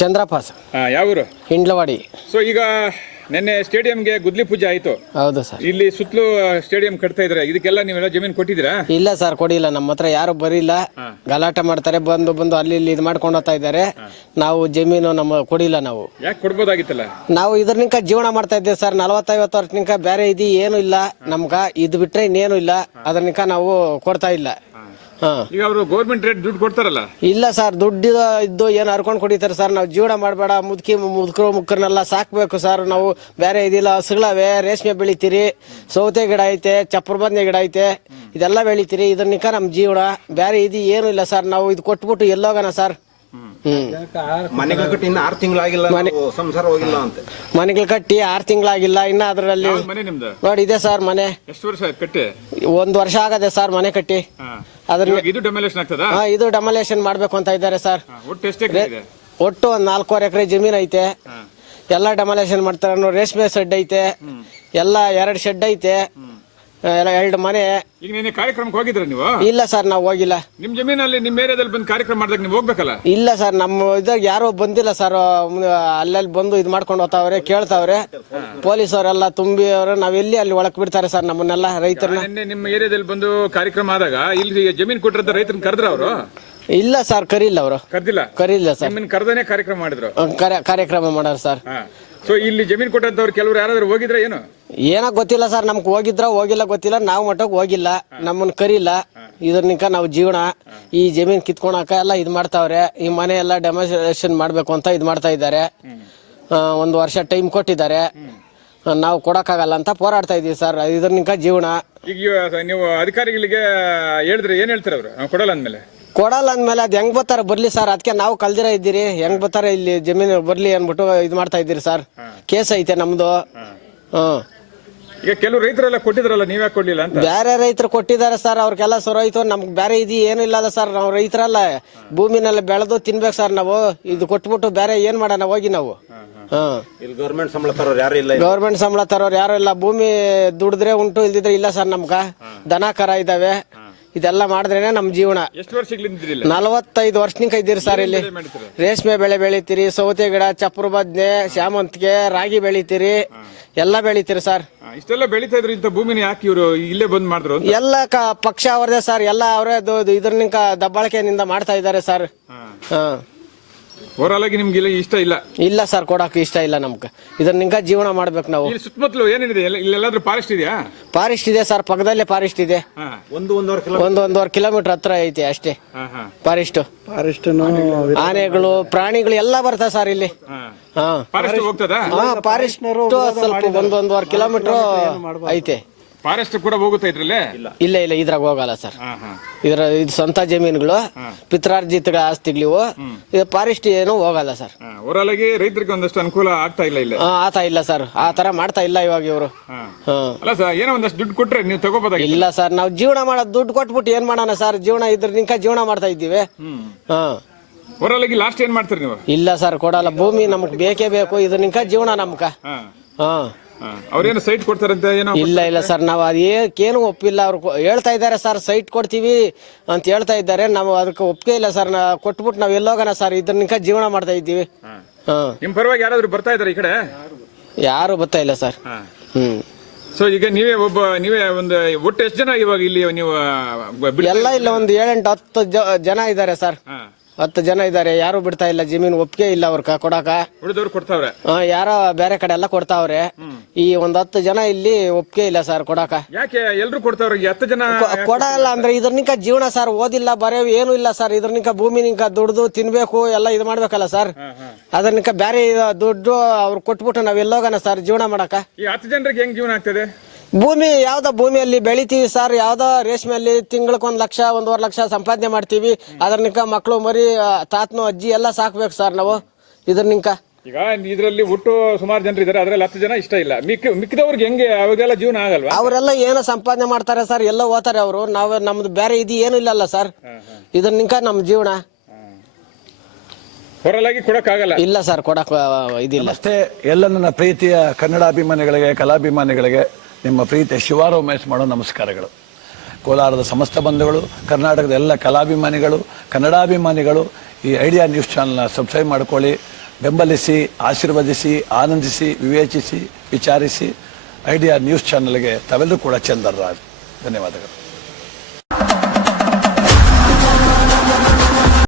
Chandrappa sir. ಯಾವ ಊರು? ಹಿಂಡ್ಲವಾಡಿ. So ಈಗ ನಿನ್ನೆ ಸ್ಟೇಡಿಯಂಗೆ ಗುದ್ಲಿ ಪೂಜೆ ಆಯ್ತು. ಹೌದು ಸರ್. ಇಲ್ಲಿ ಸುತ್ತಲೂ ಸ್ಟೇಡಿಯಂ ಕಟ್ತಾ ಇದ್ರೆ ಇದಕ್ಕೆಲ್ಲ ನೀವೆಲ್ಲ ಜಮೀನು ಕೊಟ್ಟಿದ್ದೀರಾ? ಇಲ್ಲ ಸರ್, ಕೊಡಿಲ್ಲ. ನಮ್ಮ ಹತ್ರ ಯಾರು ಬರಿಲ್ಲ, ಗಲಾಟೆ ಮಾಡ್ತಾರೆ, ಬಂದು ಬಂದು ಅಲ್ಲಿ ಇಲ್ಲಿ ಇದು ಮಾಡ್ಕೊಂಡು ಹೋಗ್ತಾ ಇದ್ದಾರೆ. ನಾವು ಜಮೀನು ನಮ್ಮ ಕೊಡಿಲ್ಲ. ನಾವು ಯಾಕೆ ಕೊಡ್ಬೋದಾಗಿತ್ತಲ್ಲ? ನಾವು ಇದ್ರನಿಂಕ ಜೀವನ ಮಾಡ್ತಾ ಇದ್ದೇವೆ ಸರ್. 40-50 ವರ್ಷನಿಂಕ ಬೇರೆ ಇದು ಏನು ಇಲ್ಲ ನಮ್ಗ. ಇದು ಬಿಟ್ರೆ ಇನ್ನೇನು ಇಲ್ಲ. ಅದ್ರನಿಕ ನಾವು ಕೊಡ್ತಾ ಇಲ್ಲ. ಈಗ ಅವರು ಗೌರ್ಮೆಂಟ್ ರೇಟ್ ದುಡ್ಡು ಕೊಡ್ತಾರಲ್ಲ? ಇಲ್ಲ ಸರ್, ದುಡ್ಡು ಇದ್ದು ಏನು ಹರ್ಕೊಂಡು ಕುಡಿತಾರೆ ಸರ್. ನಾವು ಜೀವನ ಮಾಡಬೇಡ, ಮುದುಕರನ್ನೆಲ್ಲ ಸಾಕ್ಬೇಕು ಸರ್. ನಾವು ಬೇರೆ ಇದಿಲ್ಲ. ಹಸುಗಳವೆ, ರೇಷ್ಮೆ ಬೆಳಿತೀರಿ, ಸೌತೆ ಗಿಡ ಐತೆ, ಚಪ್ಪರ ಬದನೆ ಗಿಡ ಐತೆ, ಇದೆಲ್ಲ ಬೆಳಿತೀರಿ. ಇದನ್ನಿಕ ನಮ್ಮ ಜೀವನ. ಬೇರೆ ಇದು ಏನು ಇಲ್ಲ ಸರ್. ನಾವು ಇದು ಕೊಟ್ಬಿಟ್ಟು ಎಲ್ಲೋಗೋಣ ಸರ್. ಮನೆಗಳು ಕಟ್ಟಿ ಇನ್ನು 6 ತಿಂಗಳಾಗಿಲ್ಲ, ಸಂಸಾರ ಹೋಗಿಲ್ಲ ಅಂತ. ಮನೆಗಳು ಕಟ್ಟಿ 6 ತಿಂಗಳಾಗಿಲ್ಲ. ಇನ್ನ ಅದರಲ್ಲಿ ಮನೆ ನಿಮ್ದು ನೋಡಿ ಇದೆ ಸರ್ ಮನೆ. ಎಷ್ಟು ವರ್ಷ ಆಯ್ತು ಕಟ್ಟಿ? 1 ವರ್ಷ ಆಗದೆ ಸರ್ ಮನೆ ಕಟ್ಟಿ. ಅದ್ರ ಇದು ಡೆಮೊಲೇಷನ್ ಆಗ್ತದಾ? ಇದು ಡೆಮೊಲೇಷನ್ ಮಾಡ್ಬೇಕು ಅಂತ ಇದ್ದಾರೆ ಸರ್. ಒಟ್ಟು ಎಷ್ಟು ಎಕರೆ ಇದೆ? ಒಟ್ಟು ಒಂದು 4 ಎಕರೆ ಜಮೀನ್ ಐತೆ. ಎಲ್ಲ ಡೆಮೊಲೇಷನ್ ಮಾಡ್ತಾರೆ. ರೇಷ್ಮೆ ಶೆಡ್ ಐತೆ, ಎಲ್ಲ 2 ಶೆಡ್ ಐತೆ, ಎಲ್ಲ 2 ಮನೆ. ಈಗ ನೀನು ಕಾರ್ಯಕ್ರಮಕ್ಕೆ ಹೋಗಿದ್ರ ನೀವು? ಇಲ್ಲ ಸರ್, ನಾವು ಹೋಗಿಲ್ಲ. ನಿಮ್ ಜಮೀನಲ್ಲಿ ನಿಮ್ ಏರಿಯಾದಲ್ಲಿ ಬಂದು ಕಾರ್ಯಕ್ರಮ ಮಾಡಿದಾಗ ನೀವು ಹೋಗ್ಬೇಕಲ್ಲ? ಇಲ್ಲ ಸರ್, ನಮ್ಮ ಇದಾಗ ಯಾರು ಬಂದಿಲ್ಲ ಸರ್. ಅಲ್ಲೆಲ್ಲಿ ಬಂದು ಇದು ಮಾಡ್ಕೊಂಡು ಹೋಗ್ತಾವ್ರೆ, ಕೇಳ್ತಾವ್ರೆ. ಪೊಲೀಸ್ ಅವರೆಲ್ಲ ತುಂಬಿ ಅವರು ನಾವೆಲ್ಲಿ ಅಲ್ಲಿ ಒಳಕ್ ಬಿಡ್ತಾರೆ ಸರ್ ನಮ್ಮನ್ನೆಲ್ಲ, ರೈತರನ್ನ. ನಿನ್ನೆ ನಿಮ್ಮ ಏರಿಯಾದಲ್ಲಿ ಬಂದು ಕಾರ್ಯಕ್ರಮ ಆದಾಗ ಇಲ್ಲಿ ಜಮೀನ್ ಕೊಟ್ಟಿರೋ ರೈತರನ್ನ ಕರೆದ್ರ ಅವರು? ಇಲ್ಲ ಸರ್, ಕರೀಲ್ಲ ಅವರು. ಕರೀಲ್ಲ ಸರ್. ನಿಮ್ಮನ್ನ ಕರೆದನೆ ಕಾರ್ಯಕ್ರಮ ಮಾಡಿದ್ರು? ಕಾರ್ಯಕ್ರಮ ಮಾಡಾರ ಸರ್. ಸೊ ಇಲ್ಲಿ ಜಮೀನ್ ಕೊಟ್ಟಂತವ್ರು ಕೆಲವರು ಯಾರಾದ್ರೂ ಹೋಗಿದ್ರ ಏನು? ಏನೋ ಗೊತ್ತಿಲ್ಲ ಸರ್. ನಮ್ಗೆ ಹೋಗಿಲ್ಲ ಗೊತ್ತಿಲ್ಲ. ನಾವು ಮಟ್ಟಕ್ಕೆ ಹೋಗಿಲ್ಲ, ನಮ್ಮನ್ನ ಕರೀಲ್ಲ. ಇದ್ರನಿಕ ನಾವು ಜೀವನ ಈ ಜಮೀನ್ ಕಿತ್ಕೊಳಕ ಎಲ್ಲ ಇದು ಮಾಡ್ತಾವ್ರೆ. ಈ ಮನೆ ಎಲ್ಲ ಡೆಮಾನ್ಸ್ಟ್ರೇಷನ್ ಮಾಡ್ಬೇಕು ಅಂತ ಇದು ಮಾಡ್ತಾ ಇದ್ದಾರೆ. 1 ವರ್ಷ ಟೈಮ್ ಕೊಟ್ಟಿದ್ದಾರೆ. ನಾವು ಕೊಡಕ್ಕಾಗಲ್ಲ ಅಂತ ಹೋರಾಡ್ತಾ ಇದೀವಿ ಸರ್. ಇದ್ರನಿಕ ಜೀವನ. ಈಗ ನೀವು ಅಧಿಕಾರಿಗಳಿಗೆ ಹೇಳಿದ್ರೆ ಏನ್ ಹೇಳ್ತಾರೆ ಅವರು? ನಾವು ಕೊಡಲ್ಲ ಅಂದ್ಮೇಲೆ? ಕೊಡಲ್ಲ ಅಂದ್ಮೇಲೆ ಅದ್ ಹೆಂಗ್ ಬರ್ತಾರ ಬರ್ಲಿ ಸರ್. ಅದಕ್ಕೆ ನಾವು ಕಲ್ದಿರ ಇದ್ದೀರಿ. ಹೆಂಗ್ ಬರ್ತಾರೆ ಇಲ್ಲಿ ಜಮೀನು ಬರ್ಲಿ ಅನ್ಬಿಟ್ಟು ಇದು ಮಾಡ್ತಾ ಇದ್ದೀರಿ ಸರ್. ಕೇಸ್ ಐತೆ ನಮ್ದು. ಈಗ ಕೆಲವು ರೈತರೆಲ್ಲ ಕೊಟ್ಟಿದ್ರಲ್ಲ, ನೀವ್ಯಾಕೆ ಕೊಡ್ಲಿಲ್ಲ ಅಂತ? ಬೇರೆ ರೈತರು ಕೊಟ್ಟಿದ್ದಾರೆ ಸರ್. ಅವ್ರಿಗೆಲ್ಲ ಸೊರೋಯ್ತು. ನಮ್ಗೆ ಬೇರೆ ಇದು ಏನು ಇಲ್ಲ ಸರ್. ನಾವು ರೈತರಲ್ಲ, ಭೂಮಿನೆಲ್ಲ ಬೆಳೆದು ತಿನ್ಬೇಕು ಸರ್. ನಾವು ಇದು ಕೊಟ್ಬಿಟ್ಟು ಬೇರೆ ಏನ್ ಮಾಡೋಣ ಹೋಗಿ ನಾವು? ಗೌರ್ಮೆಂಟ್ ಸಂಬಳ ತರೋರು ಯಾರು ಇಲ್ಲ. ಗೌರ್ಮೆಂಟ್ ಸಂಬಳ ತರೋರು ಯಾರು ಇಲ್ಲ. ಭೂಮಿ ದುಡಿದ್ರೆ ಉಂಟು, ಇಲ್ದಿದ್ರೆ ಇಲ್ಲ ಸರ್. ನಮ್ಗ ದನ ಕರ ಇದಾವೆ. ಇದೆಲ್ಲ ಮಾಡಿದ್ರೇನೆ ನಮ್ ಜೀವನ. ಎಷ್ಟು ವರ್ಷಗಳಿಂದ? 45 ವರ್ಷನಿಂದ ಇದ್ದೀರಿ ಸರ್. ಇಲ್ಲಿ ರೇಷ್ಮೆ ಬೆಳೆ ಬೆಳಿತೀರಿ, ಸೌತೆ ಗಿಡ, ಚಪ್ಪರ ಬದ್ನೆ, ಶಾಮಂತಿಗೆ, ರಾಗಿ ಬೆಳಿತೀರಿ, ಎಲ್ಲ ಬೆಳಿತೀರಿ ಸರ್. ಇಷ್ಟೆಲ್ಲ ಬೆಳಿತಾ ಇದ್ರು, ಇಂಥ ಭೂಮಿನ ಯಾಕೆ ಇವರು ಇಲ್ಲೇ ಬಂದ್ ಮಾಡಿದ್ರು? ಎಲ್ಲ ಪಕ್ಷ ಅವ್ರದೇ ಸರ್. ಎಲ್ಲ ಅವರೇ ಇದ್ರನಿಂದ ದಬ್ಬಾಳಿಕೆನಿಂದ ಮಾಡ್ತಾ ಇದ್ದಾರೆ ಸರ್. ಓವರಾಲ್ ಆಗಿ ನಿಮ್ಗೆ ಇಷ್ಟ ಇಲ್ಲ? ಇಲ್ಲ ಸರ್, ಕೊಡಕ್ಕೆ ಇಷ್ಟ ಇಲ್ಲ ನಮ್ಗೆ. ಇದ್ರನಿಂದ ಜೀವನ ಮಾಡ್ಬೇಕು ನಾವು. ಸುತ್ತಮುತ್ತಲು ಏನೇನಿದೆ? ಇಲ್ಲೆಲ್ಲಾದ್ರೂ ಫಾರೆಸ್ಟ್ ಇದೆಯಾ? ಫಾರೆಸ್ಟ್ ಇದೆ ಸರ್, ಪಕ್ಕದಲ್ಲೇ ಫಾರೆಸ್ಟ್ ಇದೆ. 1-1.5 ಕಿಲೋಮೀಟರ್ ಹತ್ರ ಐತೆ ಅಷ್ಟೇ ಫಾರೆಸ್ಟ್. ಆನೆಗಳು, ಪ್ರಾಣಿಗಳು ಎಲ್ಲ ಬರ್ತಾವ ಸರ್ ಇಲ್ಲಿ. ಫಾರೆಸ್ಟ್ ಹೋಗ್ತದಾ? ಫಾರೆಸ್ಟ್ ಸ್ವಲ್ಪ 1-1.5 ಕಿಲೋಮೀಟರ್ ಐತೆ. ಫಾರೆಸ್ಟ್ ಕೂಡ ಹೋಗುತ್ತೆ ಇದ್ರಲ್ಲೇ? ಇಲ್ಲ ಇದ್ರಾಗ ಹೋಗಲ್ಲ ಸರ್. ಇದು ಸ್ವಂತ ಜಮೀನುಗಳು, ಪಿತ್ರಾರ್ಜಿತ ಆಸ್ತಿಗಳಿವು. ಇದು ಫಾರೆಸ್ಟ್ ಏನು ಹೋಗಲ್ಲ ಸರ್. ಓವರಾಲ್ ಆಗಿ ರೈತರಿಗೆ ಒಂದಷ್ಟು ಅನುಕೂಲ ಆಗ್ತಾ ಇಲ್ಲ ಇಲ್ಲ? ಆತ ಇಲ್ಲ ಸರ್, ಆ ತರ ಮಾಡ್ತಾ ಇಲ್ಲ ಇವಾಗ ಇವರು. ಅಲ್ಲ ಸರ್, ಏನೋ ಒಂದಷ್ಟು ದುಡ್ಡು ಕೊಟ್ರೆ ನೀವು ತಗೋಬೋದ? ಇಲ್ಲ ಸರ್, ನಾವು ಜೀವನ ಮಾಡೋದು ದುಡ್ಡು ಕೊಟ್ಬಿಟ್ಟು ಏನ್ ಮಾಡೋಣ ಸರ್? ಜೀವನ ಇದ್ರನಿಂದ ಜೀವನ ಮಾಡ್ತಾ ಇದ್ದೀವಿ. ಓವರಾಲ್ ಆಗಿ ಲಾಸ್ಟ್ ಏನ್ ಮಾಡ್ತೀರಿ ನೀವು? ಇಲ್ಲ ಸರ್, ಕೊಡಲ್ಲ. ಭೂಮಿ ನಮ್ಗ್ ಬೇಕೇ ಬೇಕು. ಇದ್ರನಿಂದ ಜೀವನ ನಮ್ಗ. ಅವ್ರೇನು ಸೈಟ್ ಕೊಡ್ತಾರಂತ ಏನೋ? ಇಲ್ಲ ಸರ್, ನಾವು ಅದಕ್ಕೇನು ಒಪ್ಪಿಲ್ಲ. ಅವ್ರು ಹೇಳ್ತಾ ಇದ್ದಾರೆ ಸರ್, ಸೈಟ್ ಕೊಡ್ತೀವಿ ಅಂತ ಹೇಳ್ತಾ ಇದ್ದಾರೆ. ನಾವು ಅದಕ್ಕೆ ಒಪ್ಪಿಗೆ ಇಲ್ಲ ಸರ್. ಕೊಟ್ಬಿಟ್ಟು ನಾವ್ ಎಲ್ಲೋಗೋಣ ಸರ್? ಇದ್ರನಿಂದ ಜೀವನ ಮಾಡ್ತಾ ಇದ್ದೀವಿ. ನಿಮ್ ಪರವಾಗಿ ಯಾರಾದ್ರೂ ಬರ್ತಾ ಇದಾರೆ ಈ ಕಡೆ? ಯಾರು ಬರ್ತಾ ಇಲ್ಲ ಸರ್. ಸೊ ಈಗ ನೀವೇ ಒಂದು ಒಟ್ಟು ಎಷ್ಟು ಜನ ಇವಾಗ ಇಲ್ಲಿ ನೀವು? ಎಲ್ಲ ಇಲ್ಲ, ಒಂದು 7-8-10 ಜನ ಇದ್ದಾರೆ ಸರ್. 10 ಜನ ಇದ್ದಾರೆ. ಯಾರು ಬಿಡ್ತಾ ಇಲ್ಲ. ಜಮೀನು ಒಪ್ಪಿಗೆ ಇಲ್ಲ ಅವ್ರ ಕೊಡಾಕ. ಉಳಿದವ್ರು ಕೊಡ್ತಾವ್ರೆ? ಯಾರೋ ಬೇರೆ ಕಡೆ ಎಲ್ಲ ಕೊಡ್ತಾವ್ರೆ. ಈ 10 ಜನ ಇಲ್ಲಿ ಒಪ್ಪಿಗೆ ಇಲ್ಲ ಸರ್ ಕೊಡಾಕ. ಯಾಕೆ ಎಲ್ರು ಕೊಡ್ತಾವ್ರೆ? 10 ಜನ ಕೊಡಲ್ಲ ಅಂದ್ರೆ ಇದ್ರನಿಕ ಜೀವನ ಸರ್. ಓದಿಲ್ಲ, ಬರೆಯೋ ಏನು ಇಲ್ಲ ಸರ್. ಇದ್ರನಿಕ ಭೂಮಿನಿಂಕ ದುಡ್ದು ತಿನ್ಬೇಕು, ಎಲ್ಲ ಇದು ಮಾಡ್ಬೇಕಲ್ಲ ಸರ್. ಅದ್ರನಿಕ ಬೇರೆ ದುಡ್ಡು ಅವ್ರು ಕೊಟ್ಬಿಟ್ಟು ನಾವ್ ಎಲ್ಲೋಗೋಣ ಸರ್ ಜೀವನ ಮಾಡಕ? ಈ 10 ಜನರಿಗೆ ಹೆಂಗ್ ಜೀವನ ಆಗ್ತದೆ? ಭೂಮಿ ಯಾವ್ದೋ ಭೂಮಿಯಲ್ಲಿ ಬೆಳಿತೀವಿ ಸರ್. ಯಾವ್ದೋ ರೇಷ್ಮೆಯಲ್ಲಿ ತಿಂಗಳಿಗೆ 1 ಲಕ್ಷ 1.5 ಲಕ್ಷ ಸಂಪಾದನೆ ಮಾಡ್ತೀವಿ. ಅದ್ರನಿಕ ಮಕ್ಕಳು ಮರಿ, ತಾತನು ಅಜ್ಜಿ ಎಲ್ಲ ಸಾಕ್ಬೇಕು ಸರ್ ನಾವು. ಇದ್ರನಿಕ ಈಗ ಇದ್ರಲ್ಲಿ ಒಟ್ಟು ಸುಮಾರು ಜನರು ಇದಾರೆ. ಅದ್ರಲ್ಲಿ 10 ಜನ ಇಷ್ಟ ಇಲ್ಲ. ಮಿಕ್ಕಿದವ್ರಿಗೆ ಹೆಂಗೆ ಅವಾಗೆಲ್ಲ ಜೀವನ ಆಗಲ್ವಾ? ಅವರೆಲ್ಲ ಏನೋ ಸಂಪಾದನೆ ಮಾಡ್ತಾರೆ ಸರ್, ಎಲ್ಲ ಓದ್ತಾರೆ ಅವರು. ನಮ್ದು ಬೇರೆ ಇದು ಏನು ಇಲ್ಲಲ್ಲ ಸರ್. ಇದ್ರನಿಕ ನಮ್ ಜೀವನ. ಹೊರಲಾಗಿ ಕೊಡಕ್ಕಾಗಲ್ಲ? ಇಲ್ಲ ಸರ್, ಕೊಡಕ್ ಇದಿಲ್ಲ. ಅಷ್ಟೇ. ಎಲ್ಲ ನನ್ನ ಪ್ರೀತಿಯ ಕನ್ನಡಾಭಿಮಾನಿಗಳಿಗೆ, ಕಲಾಭಿಮಾನಿಗಳಿಗೆ ನಿಮ್ಮ ಪ್ರೀತಿಯ ಶಿವಾರು ಉಮೇಶ್ ಮಾಡೋ ನಮಸ್ಕಾರಗಳು. ಕೋಲಾರದ ಸಮಸ್ತ ಬಂಧುಗಳು, ಕರ್ನಾಟಕದ ಎಲ್ಲ ಕಲಾಭಿಮಾನಿಗಳು, ಕನ್ನಡಾಭಿಮಾನಿಗಳು ಈ ಐಡಿಯಾ ನ್ಯೂಸ್ ಚಾನಲ್ನ ಸಬ್ಸ್ಕ್ರೈಬ್ ಮಾಡ್ಕೊಳ್ಳಿ, ಬೆಂಬಲಿಸಿ, ಆಶೀರ್ವದಿಸಿ, ಆನಂದಿಸಿ, ವಿವೇಚಿಸಿ, ವಿಚಾರಿಸಿ. ಐಡಿಯಾ ನ್ಯೂಸ್ ಚಾನಲ್ಗೆ ತಾವೆಲ್ಲರೂ ಕೂಡ ಚಂದರ್ರಾಜ್. ಧನ್ಯವಾದಗಳು.